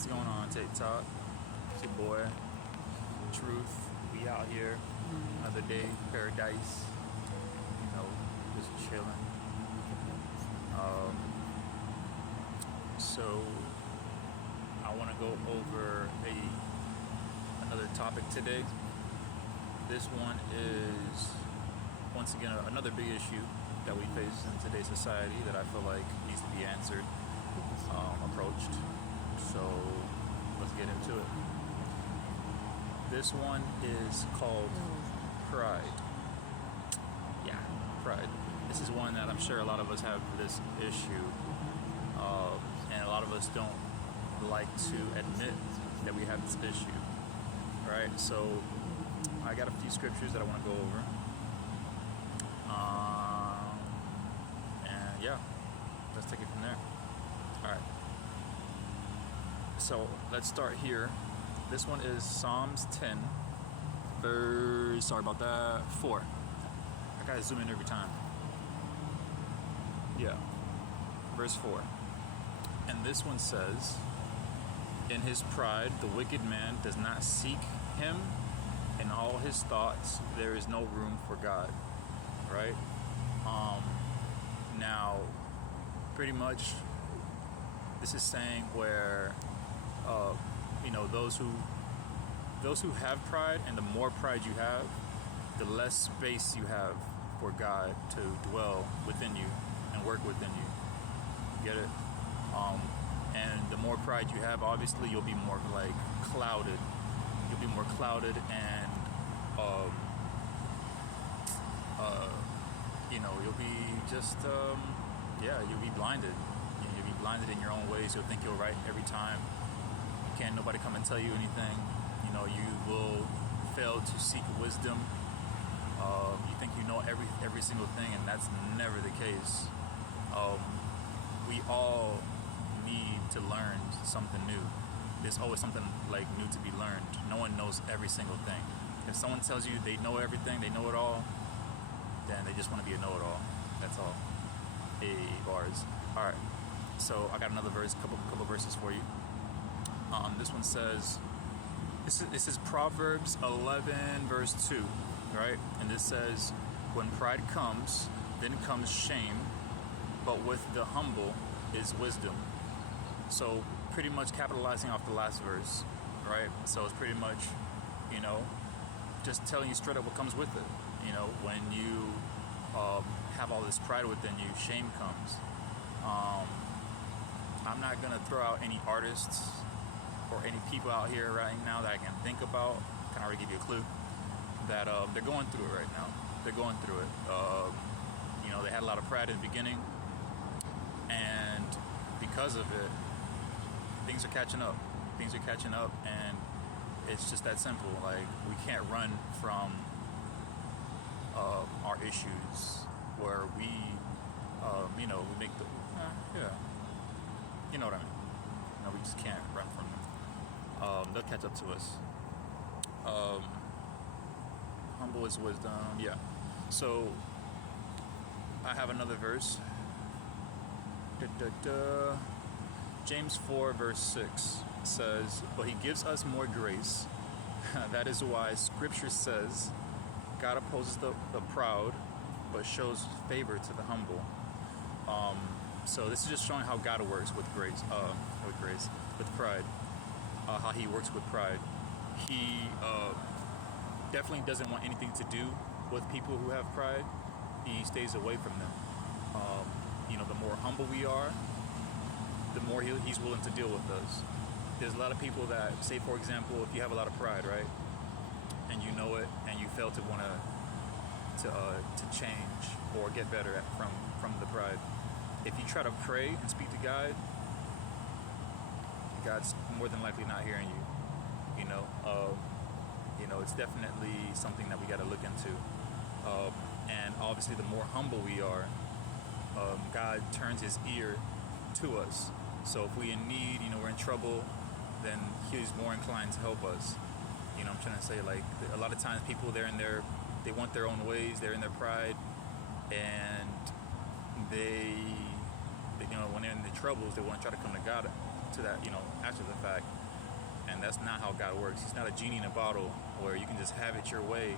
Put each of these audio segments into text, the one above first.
What's going on, TikTok? It's your boy, Truth. We out here, another day, paradise. Just chilling. So I want to go over another topic today. This one is once again another big issue that we face in today's society that I feel like needs to be answered, approached. So let's get into it. This one is called pride. Yeah, pride. This is one that I'm sure a lot of us have this issue, and a lot of us don't like to admit that we have this issue. All right, so I got a few scriptures that I want to go over, and yeah, let's take it from there. All right. So let's start here. This one is Psalms 10, verse, 4. I gotta zoom in every time. Yeah, verse 4. And this one says, in his pride, the wicked man does not seek him. In all his thoughts, there is no room for God. Right? Now, pretty much, this is saying where, those who have pride, and the more pride you have, the less space you have for God to dwell within you and work within you. Get it? And the more pride you have, obviously, you'll be more like clouded. You'll be more clouded, and you'll be just you'll be blinded. You'll be blinded in your own ways. You'll think you're right every time. Can't nobody come and tell you anything. You will fail to seek wisdom. You think you know every single thing, and that's never the case. We all need to learn something new. There's always something like new to be learned. No one knows every single thing. If someone tells you they know everything, they know it all, then they just want to be a know-it-all. That's all. Bars. All right. So I got another verse, couple verses for you. This one says, this is Proverbs 11, verse 2, right? And this says, when pride comes, then comes shame, but with the humble is wisdom. So pretty much capitalizing off the last verse, right? So it's pretty much, just telling you straight up what comes with it. When you have all this pride within you, shame comes. I'm not going to throw out any artists or any people out here right now that I can think about. I can already give you a clue that they're going through it right now. They're going through it. They had a lot of pride in the beginning, and because of it, things are catching up. And it's just that simple. Like, we can't run from our issues where we make the you know what I mean. No, we just can't run from them. They'll catch up to us. Humble is wisdom. Yeah. So I have another verse. James 4 verse 6 says, but he gives us more grace. That is why scripture says, God opposes the proud, but shows favor to the humble. So this is just showing how God works with grace, with pride. How he works with pride. He definitely doesn't want anything to do with people who have pride. He stays away from them. The more humble we are, the more he's willing to deal with us. There's a lot of people that say, for example, if you have a lot of pride, right, and you know it, and you fail to want to change or get better from the pride. If you try to pray and speak to God, God's more than likely not hearing you. It's definitely something that we got to look into. And obviously, the more humble we are, God turns His ear to us. So if we're in need, we're in trouble, then He's more inclined to help us. I'm trying to say, like, a lot of times people they want their own ways, they're in their pride, and they when they're in the troubles, they want to try to come to God to that, after the fact. And that's not how God works. He's not a genie in a bottle where you can just have it your way.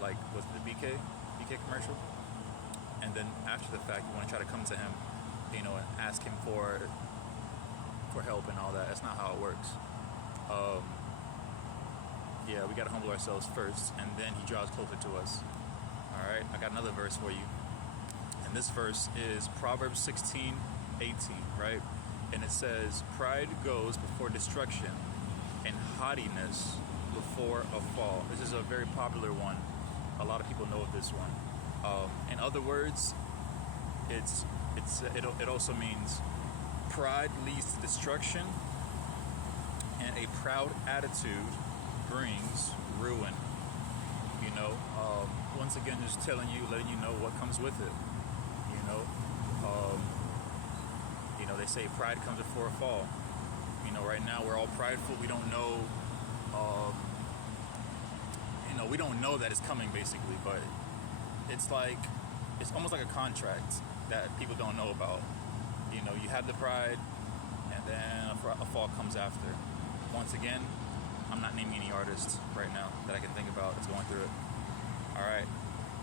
Like was the BK commercial? And then after the fact, you want to try to come to him, and ask him for help and all that. That's not how it works. Yeah, we got to humble ourselves first, and then he draws closer to us. All right, I got another verse for you. And this verse is Proverbs 16:18, right? And it says, pride goes before destruction and haughtiness before a fall. This is a very popular one. A lot of people know of this one. In other words, it also means pride leads to destruction, and a proud attitude brings ruin. Once again, just letting you know what comes with it. They say pride comes before a fall. Right now we're all prideful. We don't know. We don't know that it's coming, basically. But it's almost like a contract that people don't know about. You have the pride, and then a fall comes after. Once again, I'm not naming any artists right now that I can think about that's going through it. All right.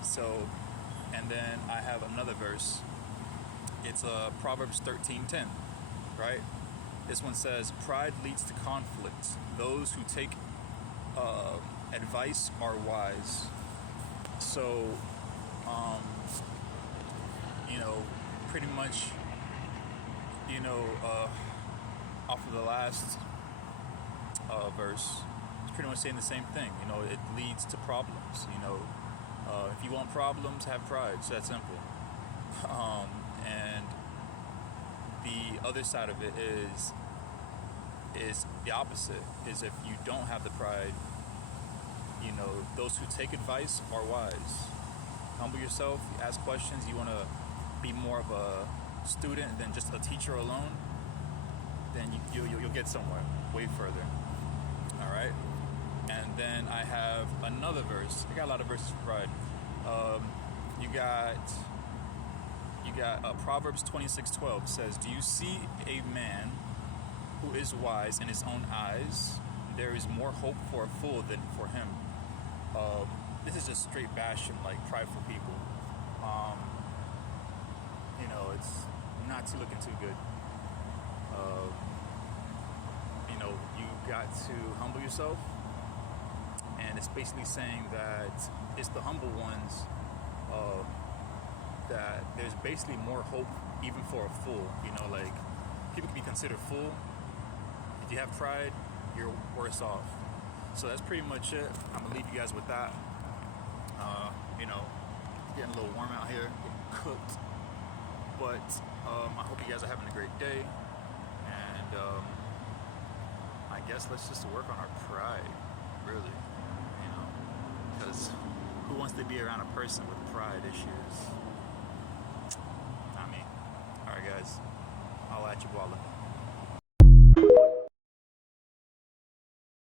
So, and then I have another verse. It's Proverbs 13:10, right? This one says, pride leads to conflict. Those who take advice are wise. So, pretty much, off of the last verse, it's pretty much saying the same thing. It leads to problems. If you want problems, have pride. It's that simple. And the other side of it is the opposite. Is if you don't have the pride, those who take advice are wise. Humble yourself. You ask questions. You want to be more of a student than just a teacher alone. Then you'll get somewhere way further. All right. And then I have another verse. I got a lot of verses for pride. You got Proverbs 26:12 says, do you see a man who is wise in his own eyes? There is more hope for a fool than for him. This is just straight bashing like prideful people. It's not looking too good. You got to humble yourself, and it's basically saying that it's the humble ones that there's basically more hope even for a fool. Like people can be considered fool. If you have pride, you're worse off. So that's pretty much it. I'm gonna leave you guys with that. Getting a little warm out here, getting cooked. But I hope you guys are having a great day. And I guess let's just work on our pride, really. Because who wants to be around a person with pride issues? Not me. All right, guys. I'll at you, Walla.